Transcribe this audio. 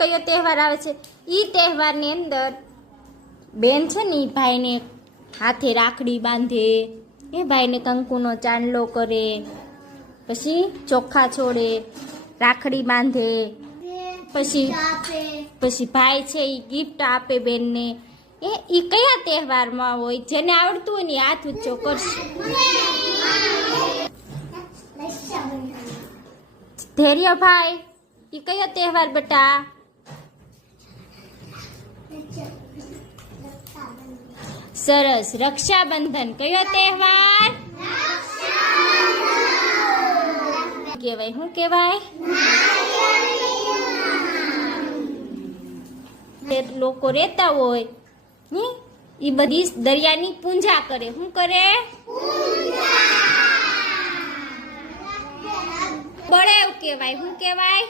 કયો તહેવાર આવે છે? ઈ તહેવારની અંદર બેન છે ને ઈ ભાઈને હાથે રાખડી બાંધે, એ ભાઈને કંકુનો ચાંદલો કરે, પછી ચોખા છોડે, રાખડી બાંધે, પછી ભાઈ છે એ ગિફ્ટ આપે બેનને. એ કયા તહેવારમાં હોય? જેને આવડતું હોય ને હાથ ઊંચો કરશે. ધૈર્ય ભાઈ, એ કયો તહેવાર બેટા? સરસ, રક્ષાબંધન. કયો તહેવાર કહેવાય? શું કહેવાય? લોકો રહેતા હોય ને એ બધી દરિયાની પૂજા કરે. શું કરે? બળેવ કહેવાય. શું કહેવાય?